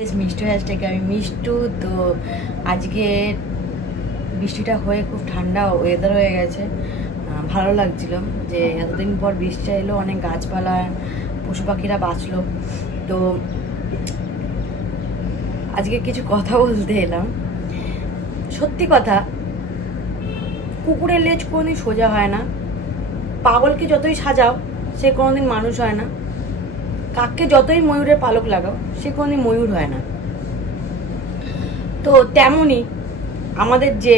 মিষ্টু হ্যাশট্যাগে আমি মিষ্টু। তো আজকে বৃষ্টিটা হয়ে খুব ঠান্ডা ওয়েদার হয়ে গেছে, ভালো লাগছিল যে এতদিন পর বৃষ্টি এলো, অনেক গাছপালা পশু পাখিরা বাঁচলো। তো আজকে কিছু কথা বলতে এলাম। সত্যি কথা, কুকুরের লেজ কোনোদিন সোজা হয় না, পাগলকে যতই সাজাও সে কোনোদিন মানুষ হয় না, কাককে যতই ময়ূরের পালক লাগাও সে কোনোদিন ময়ূর হয় না। তো তেমনি আমাদের যে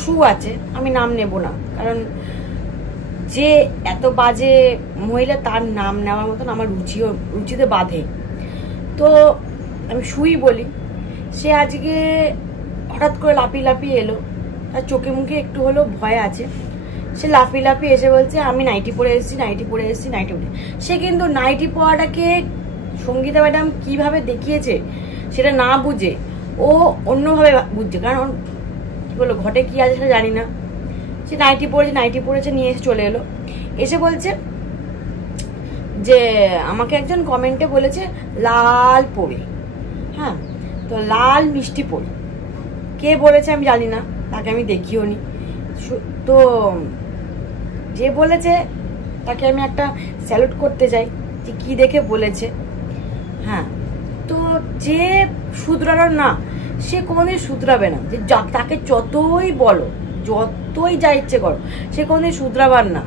শু আছে, আমি নাম নেব না, কারণ যে এত বাজে মহিলা তার নাম নেওয়ার মতন আমার রুচিতে বাঁধে। তো আমি শুই বলি। সে আজকে হঠাৎ করে লাফিয়ে লাফিয়ে এলো, তার চোখে মুখে একটু হলেও ভয় আছে। সে লাফিয়ে লাফিয়ে এসে বলছে আমি নাইটি পরে এসেছি, নাইটি পরে এসেছি, নাইটি পরে। সে কিন্তু নাইটি পরাটাকে সঙ্গীতা ম্যাডাম কিভাবে দেখিয়েছে সেটা না বুঝে ও অন্যভাবে বুঝছে, কারণ কি বললো ঘটে কি আছে সেটা জানি না। সে নাইটি পরেছে নিয়ে এসে চলে এলো, এসে বলছে যে আমাকে একজন কমেন্টে বলেছে লাল পরে। হ্যাঁ, তো লাল মিষ্টি পরে কে বলেছে আমি জানি না, তাকে আমি দেখিও নি। তো যে বলেছে তাকে আমি একটা স্যালুট করতে চাই যে কি দেখে বলেছে। হ্যাঁ, তো যে শুধরানোর না সে কোনোদিন শুধরাবে না, যে তাকে যতই বলো যতই যা ইচ্ছে করো সে কোনোদিন শুধরাবার না।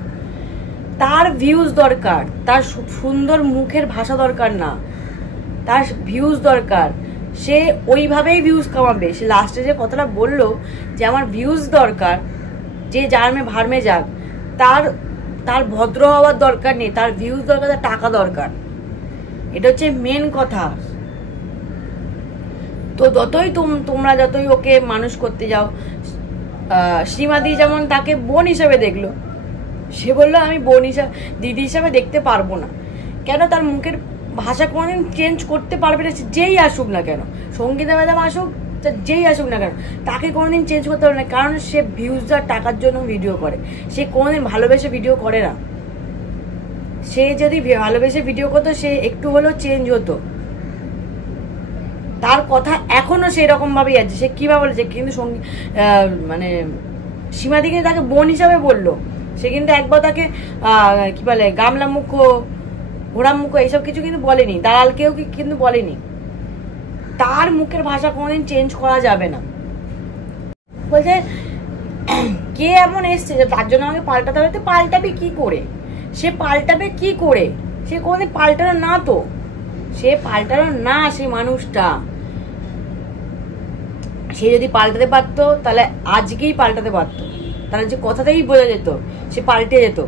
তার ভিউজ দরকার, তার সুন্দর মুখের ভাষা দরকার না, তার ভিউজ দরকার। সে ওইভাবেই ভিউজ কামাবে। সে লাস্টে যে কথাটা বললো যে আমার ভিউজ দরকার, যে যার ভার্মে যাক, তার ভদ্র হওয়ার দরকার নেই, তার ভিউজ দরকার, তার টাকা দরকার। এটা হচ্ছে মেন কথা। তো তোমরা যতই ওকে মানুষ করতে যাও, শ্রীমাদি যেমন তাকে বোন হিসাবে দেখলো, সে বললো আমি বোন হিসাবে দিদি হিসাবে দেখতে পারবো না। কেন? তার মুখের ভাষা কোনোদিন চেঞ্জ করতে পারবে না, যেই আসুক না কেন, সঙ্গীতা ম্যাডাম আসুক, যেই আসুক না কেন, তাকে কোনোদিন চেঞ্জ করতে পারবে না। কারণ সে ভিউজ আর টাকার জন্য ভিডিও করে, সে কোনোদিন ভালোবেসে ভিডিও করে না। সে যদি ভালোবেসে ভিডিও করতো সে একটু হলেও চেঞ্জ হতো। তার কথা এখনো সেই রকম ভাবেই আছে। সে কিভাবে বলেছে, কিন্তু মানে সীমাদিকে তাকে বোন হিসাবে বললো, সে কিন্তু একবার তাকে কি বলে গামলা মুখ, ঘোড়া মুখ এইসব কিছু কিন্তু বলেনি, দালালকেও কিন্তু বলেনি। তার মুখের ভাষা কোনোদিন চেঞ্জ করা যাবে না। বলছে কে এমন এসছে যে তার জন্য আমাকে পাল্টাতে হবে? পাল্টাবে কি করে? সে পাল্টাবে কি করে? সে কোনোদিন পাল্টানো না, তো সে পাল্টানো না। সেই মানুষটা সে যদি পাল্টাতে পারতো তাহলে আজকেই পাল্টাতে পারতো, তাহলে যে কথাতেই বোঝা যেত সে পাল্টে যেত।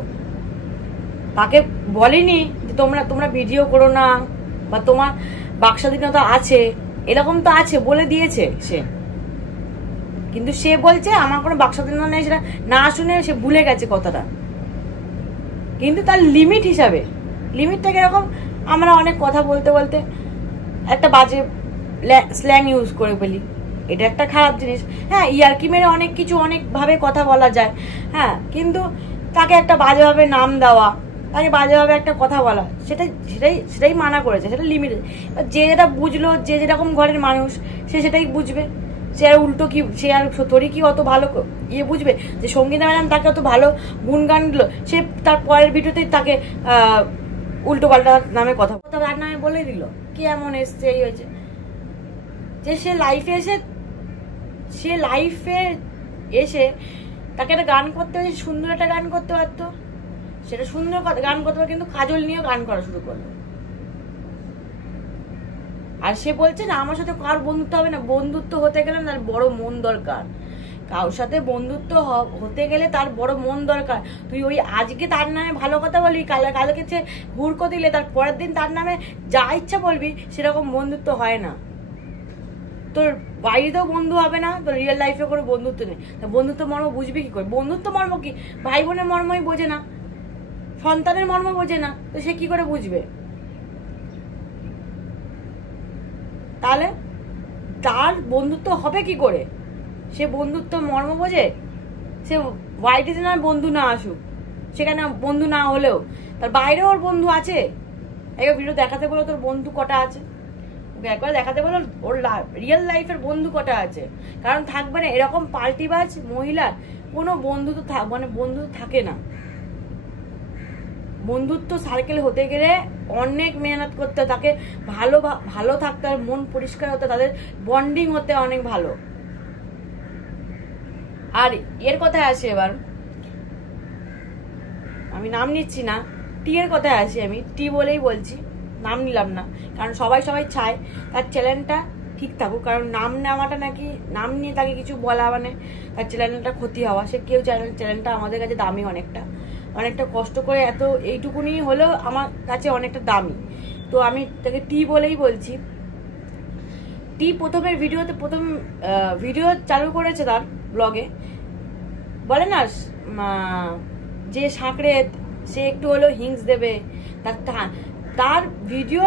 তাকে বলেনি যে তোমরা ভিডিও করো না, বা তোমার বাক স্বাধীনতা আছে, এরকম তো আছে, বলে দিয়েছে সে। কিন্তু সে বলছে আমার কোনো বাক স্বাধীনতা নেই, সেটা না শুনে সে ভুলে গেছে কথাটা। কিন্তু তার লিমিট হিসাবে, লিমিটটা কিরকম, আমরা অনেক কথা বলতে বলতে একটা বাজে স্ল্যাং ইউজ করে ফেলি, এটা একটা খারাপ জিনিস। হ্যাঁ, ইয়ার্কি মেরে অনেক কিছু অনেকভাবে কথা বলা যায়। হ্যাঁ, কিন্তু তাকে একটা বাজেভাবে নাম দেওয়া, তাকে বাজেভাবে একটা কথা বলা, সেটাই মানা করেছে, সেটা লিমিট। যে যেটা বুঝলো, যে যেরকম ঘরের মানুষ সে সেটাই বুঝবে। সে আর উল্টো কি, সে আর তোরই কি অত ভালো বুঝবে যে সঙ্গীতা ম্যাডাম তাকে অত ভালো গুণগান দিল, সে তার পরের ভিডিওতেই তাকে উল্টো পাল্টা নামে কথা তার নামে বলে দিল কি এমন এসছে, এই হয়েছে। যে সে লাইফে এসে তাকে একটা গান করতে হয়েছে, সুন্দর একটা গান করতে পারতো, সেটা সুন্দর গান করতে পারতো, কিন্তু কাজল নিয়েও গান করা শুরু করলো। আর সে বলছে না আমার সাথে কার বন্ধুত্ব হবে না, বন্ধুত্ব হতে গেলে তার বড় মন দরকার। কারোর সাথে বন্ধুত্ব হতে গেলে তার বড় মন দরকার। তুই ওই আজকে তার নামে ভালো কথা বলবি, কালকে সে হুড়কো দিলে তার পরের দিন তার নামে যা ইচ্ছা বলবি, সেরকম বন্ধুত্ব হয় না। তোর বাড়িতেও বন্ধু হবে না, তোর রিয়েল লাইফে করে বন্ধুত্ব নেই। বন্ধুত্ব মর্ম বুঝবি কি করে? বন্ধুত্ব মর্ম কি? ভাই বোনের মর্মই বোঝে না, সন্তানের মর্ম বোঝে না, তো সে কি করে বুঝবে? তাহলে তার বন্ধুত্ব হবে কি করে? সে বন্ধুত্ব মর্ম বোঝে? সে ওয়াইটিতে না বন্ধু না আসুক, সেখানে বন্ধু না হলেও তার বাইরেও ওর বন্ধু আছে। একবার ভিডিও দেখাতে বলো তোর বন্ধু কটা আছে। ওকে একবার দেখাতে বলো ওর রিয়েল লাইফের বন্ধু কটা আছে, কারণ থাকবে না এরকম পাল্টিবাজ মহিলার কোনো বন্ধু তো মানে বন্ধু থাকে না। বন্ধুত্ব সার্কেল হতে গেলে অনেক মেহনত করতে, তাকে ভালো থাকতে হবে, মন পরিষ্কার হতে, তাদের বন্ডিং হতে অনেক ভালো। আর এর কথায় আসি, এবার আমি নাম নিচ্ছি না, টি এর কথায় আসি, আমি টি বলেই বলছি, নাম নিলাম না, কারণ সবাই চায় তার চ্যানেলটা ঠিক থাকুক, কারণ নাম নেওয়াটা নাকি নাম নিয়ে তাকে কিছু বলা মানে তার চ্যানেলটা ক্ষতি হওয়া। সে কেউ চ্যানেলটা আমাদের কাছে দামি, অনেকটা কষ্ট করে এত এইটুকুনি হলেও আমার কাছে অনেকটা দামি, তো আমি তাকে টি বলেই বলছি। টি প্রথম ভিডিও চালু করেছে তার ব্লগে, বলে না যে সাঁকড়ে সে একটু হলেও হিংস দেবে, তার ভিডিও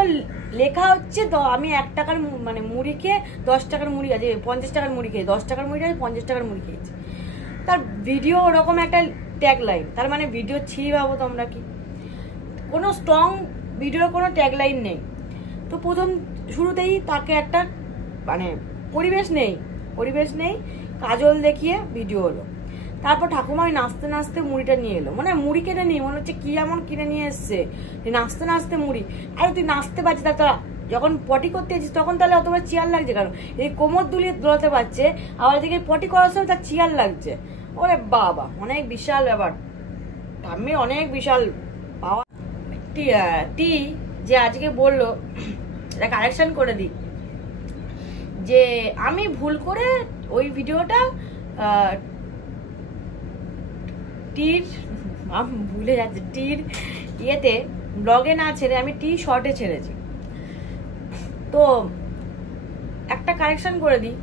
লেখা হচ্ছে আমি 1 টাকার মানে মুড়ি খেয়ে 10 টাকার মুড়ি আছে, 50 টাকার মুড়ি খেয়ে 10 টাকার মুড়ি আছে, 50 টাকার মুড়ি খেয়েছি। তার ভিডিও ওরকম একটা ট্যাগ লাইন, তার মানে ভিডিও ছিঁড়ি ভাবো তোমরা কি, কোনো স্ট্রং ভিডিওর কোনো ট্যাগ লাইন নেই। তো প্রথম শুরুতেই তাকে একটা মানে পরিবেশ নেই, কাজল দেখিয়ে ভিডিও হলো। তারপর ঠাকুমা নাচতে মুড়িটা নিয়ে এলো, মানে মুড়ি কেটে নিয়ে মনে হচ্ছে কি এমন কিনে নিয়ে এসছে, নাচতে মুড়ি। আরে তুই নাচতে পারছিস, তার যখন পটি করতে এসেছিস তখন তাহলে অতবার চেয়ার লাগছে, কারণ এই কোমর দুলিয়ে দৌড়াতে পারছে, আবার এদিকে পটি করার সময় তার চেয়ার লাগছে। ওরে বাবা, অনেক বিশাল ব্যাপার, ঠাম্মির অনেক বিশাল পাওয়া। টি যে আজকে বললো, এটা কারেকশন করে দিই, যে আমি ভুল করে ওই ভিডিওটা টির ভুলে যাচ্ছে, টির ইয়েতে ব্লগে না ছেড়ে আমি টি শর্টে ছেড়েছি। তো একটা কারেকশন করে দিই,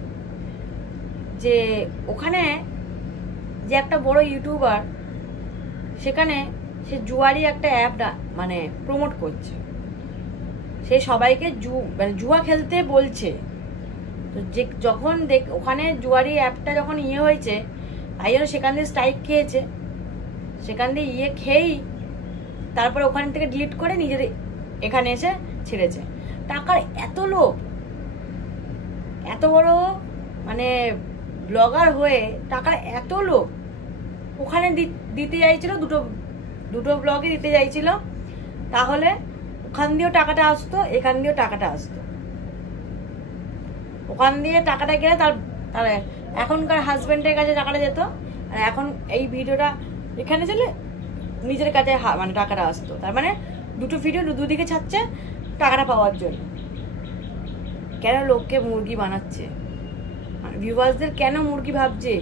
যে ওখানে যে একটা বড় ইউটিউবার, সেখানে সে জুয়ারি একটা অ্যাপ মানে প্রমোট করছে, সে সবাইকে জুয়া খেলতে বলছে। তো যে যখন ওখানে জুয়ারি অ্যাপটা যখন হয়েছে, তাই জন্য সেখান দিয়ে স্ট্রাইক খেয়েছে, সেখান দিয়ে খেয়েই তারপরে ওখান থেকে ডিলিট করে নিজের এখানে এসে ছেড়েছে। টাকার এত লোভ, এত বড় মানে ব্লগার হয়ে টাকার এত লোভ, ওখানে দিতে চাইছিল, দুটো ব্লগে দিতে চাইছিল, তাহলে ওখান দিয়েও টাকাটা আসতো, এখান দিয়েও টাকাটা আসতো। ওখান দিয়ে টাকাটা গেলে তার এখনকার হাজবেন্ডের কাছে টাকাটা যেত, আর এখন এই ভিডিওটা এখানে চলে নিজের কাছে মানে টাকাটা আসতো। তার মানে দুটো ভিডিও দুদিকে ছাড়ছে টাকাটা পাওয়ার জন্য। কেন লোককে মুরগি বানাচ্ছে, মানে ভিউয়ার্সদের কেন মুরগি ভাবছে?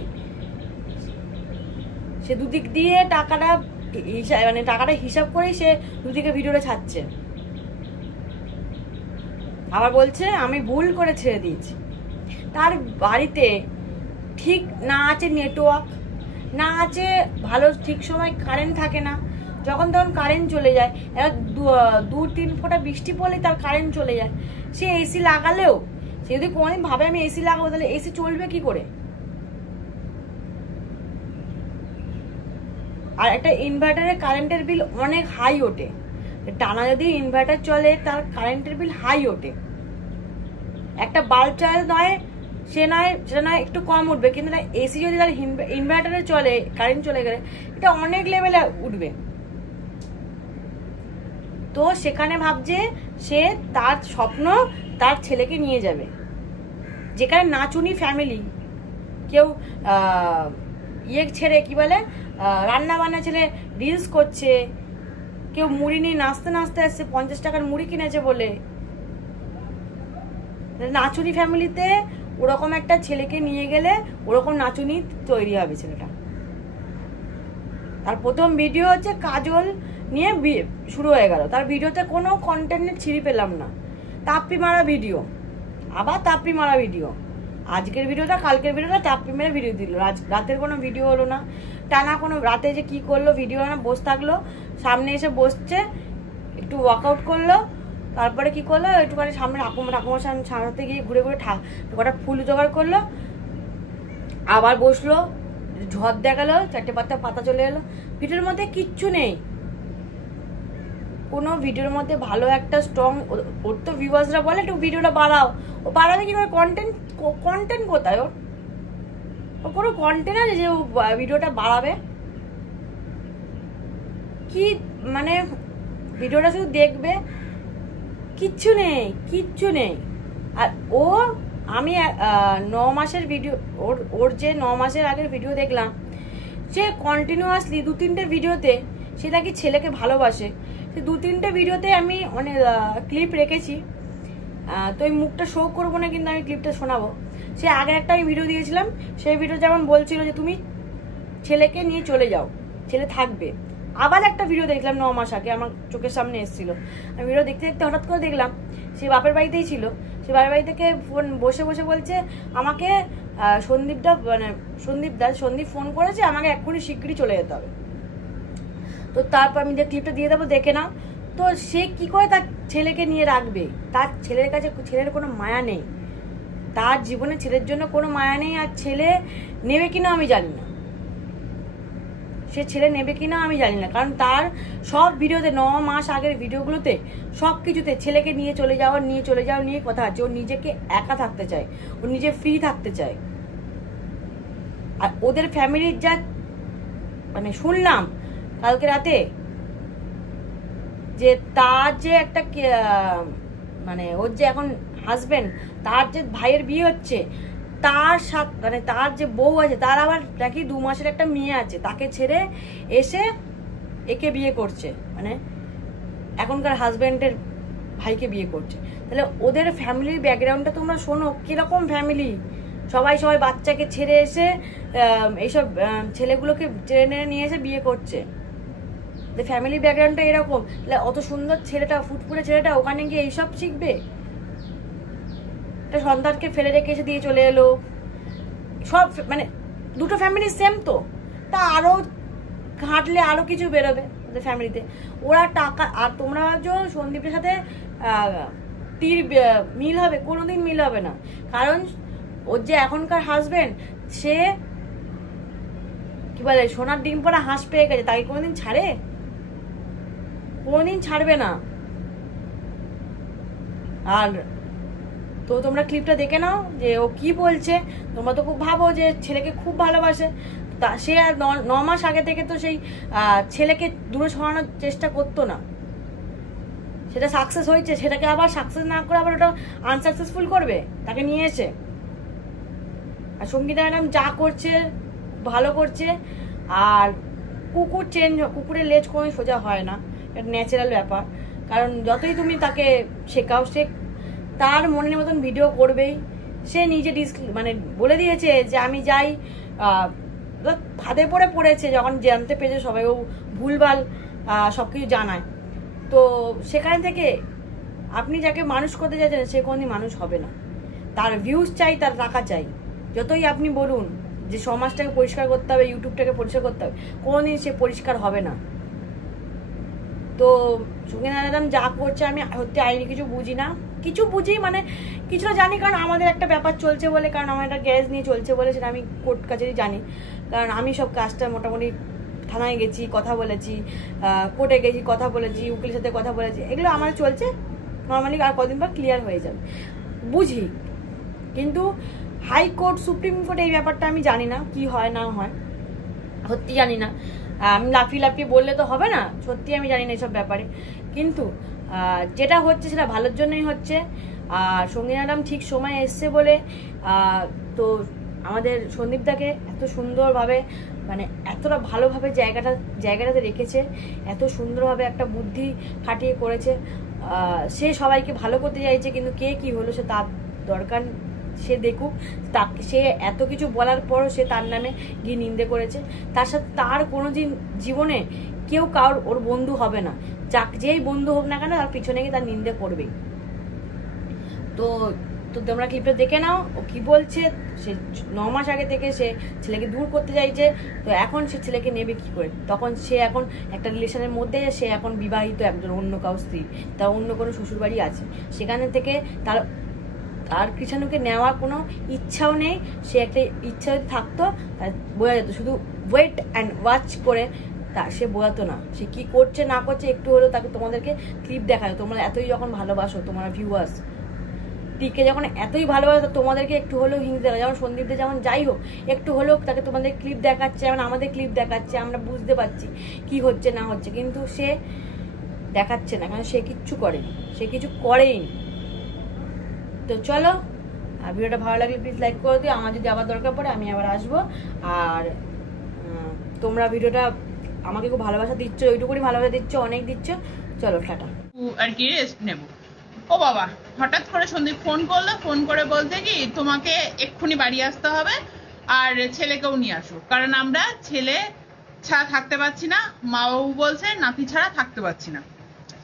সে দুদিক দিয়ে টাকাটা মানে টাকাটা হিসাব করেই সে দুদিকে ভিডিওটা ছাড়ছে, আবার বলছে আমি ভুল করে ছেড়ে দিয়েছি। তার বাড়িতে ঠিক না আছে নেটওয়ার্ক, না আছে ভালো ঠিক সময় কারেন্ট থাকে না, যখন তখন কারেন্ট চলে যায়, 2-3 ফোঁটা বৃষ্টি পড়লে তার কারেন্ট চলে যায়। সে এসি লাগালেও, সে যদি কোনোদিন ভাবে আমি এসি লাগাবো, তাহলে এসি চলবে কি করে? আর একটা ইনভার্টারের কারেন্টের বিল অনেক হাই ওঠে, টানা যদি ইনভার্টার চলে তার কারেন্টের বিল হাই ওঠে। একটা বাল্ব চার্জ সেটা নয় একটু কম উঠবে, কিন্তু এসি যদি তার ইনভার্টারে চলে, কারেন্ট চলে গেলে এটা অনেক লেভেলে উঠবে। তো সেখানে ভাবছে সে তার স্বপ্ন তার ছেলেকে নিয়ে যাবে, যেখানে নাচুনি ফ্যামিলি, কেউ ছেড়ে কি বলে রান্না বান্না ছেড়ে রিলস করছে, কেউ মুড়ি নিয়ে নাচতে আসছে, 50 টাকার মুড়ি কিনেছে বলে। নাচুনি ফ্যামিলিতে ওরকম একটা ছেলেকে নিয়ে গেলে ওরকম নাচুনি তৈরি হবে ছেলেটা। তার প্রথম ভিডিও হচ্ছে কাজল নিয়ে শুরু হয়ে গেল, তার ভিডিওতে কোনো কন্টেন্টের ছিঁড়ি পেলাম না, তাপ্পি মারা ভিডিও, আবার তাপ্পি মারা ভিডিও। আজকের ভিডিওটা কালকের ভিডিওটা তাপ্পি মেরে ভিডিও দিল, রাতের কোনো ভিডিও হলো না, টানা কোনো রাতে যে কি করলো ভিডিও না, বসে থাকলো, সামনে এসে বসছে, একটু ওয়ার্কআউট করলো, তারপরে কি করলো একটুখানি সামনে ঠাকুমার সামনে গিয়ে ঘুরে কটা ফুল জোগাড় করলো, আবার বসলো, ঝড় দেখালো, 4টে পাতা চলে এলো, ভিডিওর মধ্যে কিচ্ছু নেই। কোনো ভিডিওর মধ্যে ভালো একটা স্ট্রং, ওর তো ভিউয়ার্সরা বলে একটু ভিডিওটা বাড়াও, ও বাড়াবে কি করে? কন্টেন্ট কোথায় ওর? কোনো কন্টেন্ট আছে যে ও ভিডিওটা বাড়াবে? কি মানে ভিডিওটা শুধু দেখবে, কিচ্ছু নেই। আর ও আমি 9 মাসের ভিডিও, ওর যে 9 মাসের আগের ভিডিও দেখলাম, সে কন্টিনিউয়াসলি 2-3টে ভিডিওতে সে নাকি ছেলেকে ভালোবাসে। সে 2-3টে ভিডিওতে আমি অনেক ক্লিপ রেখেছি, তো ওই মুখটা শো করবো না, কিন্তু আমি ক্লিপটা শোনাবো। সে আগের একটা আমি ভিডিও দিয়েছিলাম, সেই ভিডিও যেমন বলছিল যে তুমি ছেলেকে নিয়ে চলে যাও, ছেলে থাকবে। আবার একটা ভিডিও দেখলাম 9 মাস আগে, আমার চোখের সামনে এসেছিল। আমি ভিডিও দেখতে দেখতে হঠাৎ করে দেখলাম সে বাপের বাড়িতেই ছিল। সে বাপের বাড়ি থেকে ফোন বসে বলছে আমাকে সন্দীপ ফোন করেছে, আমাকে এক্ষুনি শিগগিরই চলে যেতে হবে। তো তারপর আমি যে ক্লিপটা দিয়ে দেবো, দেখে নাও। তো সে কি করে তার ছেলেকে নিয়ে রাখবে? তার ছেলের কাছে ছেলের কোনো মায়া নেই, তার জীবনে ছেলের জন্য কোনো মায়া নেই। আর ছেলে নেবে কিনা আমি জানি না, সে ছেলে নেবে কিনা আমি জানি না, কারণ তার সব ভিডিওতে 9 মাস আগের ভিডিওগুলোতে সব কিছুতে ছেলেকে নিয়ে চলে যাওয়া নিয়ে কথা আছে। ও নিজেকে একা থাকতে চায়, ও নিজে ফ্রি থাকতে চায়। আর ওদের ফ্যামিলির যা মানে শুনলাম কালকে রাতে, যে তার যে একটা মানে ওর যে এখন হাজবেন্ড, তার যে ভাইয়ের বিয়ে হচ্ছে, তার সাথে মানে তার যে বউ আছে, তার আবার নাকি 2 মাসের একটা মেয়ে আছে, তাকে ছেড়ে এসে একে বিয়ে করছে, মানে এখনকার হাজবেন্ডের ভাইকে বিয়ে করছে। তাহলে ওদের ফ্যামিলির ব্যাকগ্রাউন্ডটা তোমরা শোনো, কিরকম ফ্যামিলি। সবাই বাচ্চাকে ছেড়ে এসে এইসব ছেলেগুলোকে টেনে নিয়ে এসে বিয়ে করছে। ফ্যামিলি ব্যাকগ্রাউন্ডটা এরকম, তাহলে অত সুন্দর ছেলেটা, ফুটফুটে ছেলেটা ওখানে গিয়ে এইসব শিখবে? সন্তানকে ফেলে রেখে এসে দিয়ে চলে এলো। সব মানে দুটো ফ্যামিলি সেম, তো তা আরো ঘাঁটলে আরো কিছু বেরোবে ওদের ফ্যামিলিতে। ওরা টাকা, আর তোমরা ভাবছো সন্দীপের সাথে তীর মিল হবে? কোনোদিন মিল হবে না। কারণ ওর যে এখনকার হাজবেন্ড, সে কি বলে সোনার ডিম পরা হাঁস পেয়ে গেছে, তাকে কোনোদিন ছাড়ে? কোনোদিন ছাড়বে না। আর তো তোমরা ক্লিপটা দেখে নাও যে ও কি বলছে। তোমরা তো খুব ভাবো যে ছেলেকে খুব ভালোবাসে, তা সে আর 9 মাস আগে থেকে তো সেই ছেলেকে দূরে সরানোর চেষ্টা করতো না। সেটা সাকসেস হয়েছে, সেটাকে আবার সাকসেস না করে আবার ওটা আনসাকসেসফুল করবে তাকে নিয়ে এসে। আর সঙ্গীতা ম্যাডাম যা করছে ভালো করছে। আর কুকুরের লেজ কোনো সোজা হয় না, এটা ন্যাচারাল ব্যাপার। কারণ যতই তুমি তাকে শেখাও, সে তার মনের মতন ভিডিও করবেই। সে নিজে মানে বলে দিয়েছে যে আমি যাই, ফাঁদে পড়েছে যখন জানতে পেরেছে সবাই, ও ভুলভাল সবকিছু জানায়। তো সেখান থেকে আপনি যাকে মানুষ করতে চাইছেন সে কোনোদিন মানুষ হবে না। তার ভিউজ চাই, তার টাকা চাই। যতই আপনি বলুন যে সমাজটাকে পরিষ্কার করতে হবে, ইউটিউবটাকে পরিষ্কার করতে হবে, কোনোদিন সে পরিষ্কার হবে না। তো সঙ্গীতা ম্যাডাম যা করছে, আমি সত্যি আইনি কিছু বুঝি না, কিছু বুঝি মানে কিছুটা জানি, কারণ আমাদের একটা ব্যাপার চলছে বলে, কারণ আমার একটা গ্যাস নিয়ে চলছে বলে সেটা আমি কোর্ট কাছারি জানি। কারণ আমি সব কাজটা মোটামুটি থানায় গেছি, কথা বলেছি, কোর্টে গেছি, কথা বলেছি, উকিলের সাথে কথা বলেছি, এগুলো আমার চলছে নর্মালি। আর কদিন পর ক্লিয়ার হয়ে যাবে, বুঝি। কিন্তু হাইকোর্ট, সুপ্রিম কোর্ট এই ব্যাপারটা আমি জানি না কি হয় না হয়, সত্যি জানি না। আমি লাফিয়ে বললে তো হবে না, সত্যি আমি জানি না এইসব ব্যাপারে। কিন্তু যেটা হচ্ছে সেটা ভালোর জন্যই হচ্ছে। আর সঙ্গীতা ম্যাডাম ঠিক সময় এসছে বলে তো আমাদের সন্দীপদাকে এত সুন্দরভাবে, মানে এতটা ভালোভাবে জায়গাটাতে রেখেছে, এত সুন্দরভাবে একটা বুদ্ধি খাটিয়ে করেছে। সে সবাইকে ভালো করতে চাইছে, কিন্তু কে কি হলো সে তার দরকার, সে দেখুক। সে এত কিছু বলার পরও সে তার নামে গিয়ে নিন্দে করেছে। তার সাথে তার কোনো জীবনে কেউ কারোর ওর বন্ধু হবে না, যেই বন্ধু হোক না কেন তার পিছনে গিয়ে তার নিন্দে করবেই। তো তোমরা ক্লিপটা দেখে নাও ও কি বলছে। সে 9 মাস আগে থেকে সে ছেলেকে দূর করতে চাইছে, তো এখন সে ছেলেকে নেবে কি করে? তখন সে এখন একটা রিলেশনের মধ্যে, সে এখন বিবাহিত একজন অন্য কারো স্ত্রী, তার অন্য কোনো শ্বশুরবাড়ি আছে, সেখানে থেকে তার কৃষাণুকে নেওয়ার কোনো ইচ্ছাও নেই। সে একটা ইচ্ছা যদি থাকতো বোঝা যেত, শুধু ওয়েট অ্যান্ড ওয়াচ করে তা সে বোঝাতো না সে কি করছে না করছে, একটু হলেও তাকে তোমাদেরকে ক্লিপ দেখায়। তোমরা এতই যখন ভালোবাসো, তোমরা ভিউয়ার্স টিকে যখন এতই ভালোবাসো, তোমাদেরকে একটু হলেও হিংসে দেয়। যেমন সন্দীপদের যেমন যাই হোক একটু হলেও তাকে তোমাদের ক্লিপ দেখাচ্ছে, যেমন আমাদের ক্লিপ দেখাচ্ছে, আমরা বুঝতে পারছি কি হচ্ছে না হচ্ছে, কিন্তু সে দেখাচ্ছে না, কারণ সে কিচ্ছু করেনি, সে কিছু করেইনি। তো চলো, ভিডিওটা ভালো লাগলে প্লিজ লাইক করে দিও। আমার যদি আবার দরকার পড়ে আমি আবার আসবো। আর তোমরা ভিডিওটা আমাকে খুব ভালোবাসা দিচ্ছ, ওইটুকুনি ভালোবাসা দিচ্ছ, অনেক দিচ্ছ। চলো টাটা। আর কি রেস্ট নেব। ও বাবা, হঠাৎ করে সন্দীপ ফোন করলো, ফোন করে বলতে কি তোমাকে এক্ষুনি বাড়ি আসতে হবে আর ছেলেকেও নিয়ে আসো, কারণ আমরা ছেলে ছাড়া থাকতে পারছি না, মা বাবু বলছে নাতি ছাড়া থাকতে পারছি না।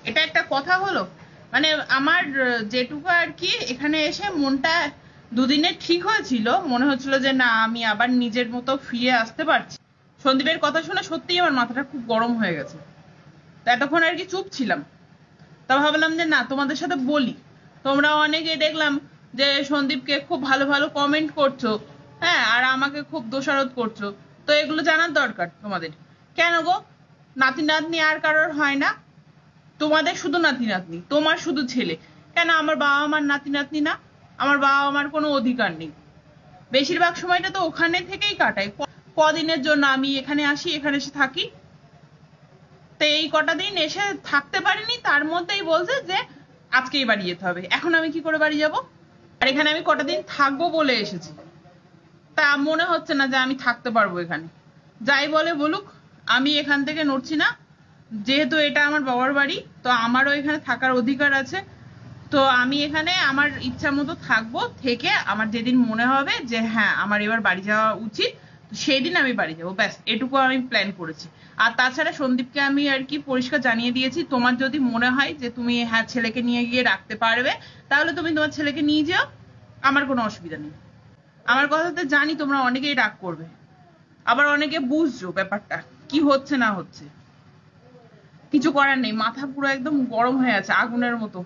এটা একটা কথা হলো? মানে আমার যেটুকু আর কি এখানে এসে মনটা দুদিনে ঠিক হয়েছিল, মনে হচ্ছিল যে না আমি আবার নিজের মতো ফিরে আসতে পারছি। সন্দীপের কথা শুনে সত্যিই আমার মাথাটা খুব গরম হয়ে গেছে। তো এতক্ষণ আর কি চুপ ছিলাম, তা ভাবলাম যে না তোমাদের সাথে বলি। তোমরা অনেকে দেখলাম যে সন্দীপকে খুব ভালো ভালো কমেন্ট করছো, হ্যাঁ, আর আমাকে খুব দোষারোপ করছো। তো এগুলো জানার দরকার তোমাদের। কেন গো, নাতি নাতনি আর কারোর হয় না? তোমাদের শুধু নাতি নাতনি, তোমার শুধু ছেলে, কেন আমার বাবা আমার নাতি নাতনি না? আমার বাবা আমার কোনো অধিকার নেই? বেশিরভাগ সময়টা তো ওখানে থেকেই কাটাই। কদিনের জন্য আমি এখানে আসি, এখানে এসে থাকি। তো এই কটা দিন এসে থাকতে পারিনি, তার মধ্যেই বলছে যে আজকেই বাড়ি যেতে হবে। এখন আমি কি করে বাড়ি যাব? আর এখানে আমি কটা দিন থাকবো বলে এসেছি, তা মনে হচ্ছে না যে আমি থাকতে পারবো এখানে। যাই বলে বলুক, আমি এখান থেকে নড়ছি না। যেহেতু এটা আমার বাবার বাড়ি, তো আমারও এখানে থাকার অধিকার আছে। তো আমি এখানে আমার ইচ্ছা মতো থাকবো, থেকে আমার যেদিন মনে হবে যে হ্যাঁ আমার এবার বাড়ি যাওয়া উচিত, সেই দিন আমি বাড়ি যাবো। ব্যাস এটুকু আমি প্ল্যান করেছি। আর তাছাড়া সন্দীপকে আমি আর কি পরিষ্কার জানিয়ে দিয়েছি, তোমার যদি মনে হয় যে তুমি হ্যাঁ ছেলেকে নিয়ে গিয়ে রাখতে পারবে, তাহলে তুমি তোমার ছেলেকে নিয়ে যাও, আমার কোনো অসুবিধা নেই। আমার কথাতে জানি তোমরা অনেকেই রাগ করবে, আবার অনেকে বুঝছো ব্যাপারটা কি হচ্ছে না হচ্ছে। কিছু করার নেই, মাথা পুরো একদম গরম হয়ে আছে আগুনের মতো।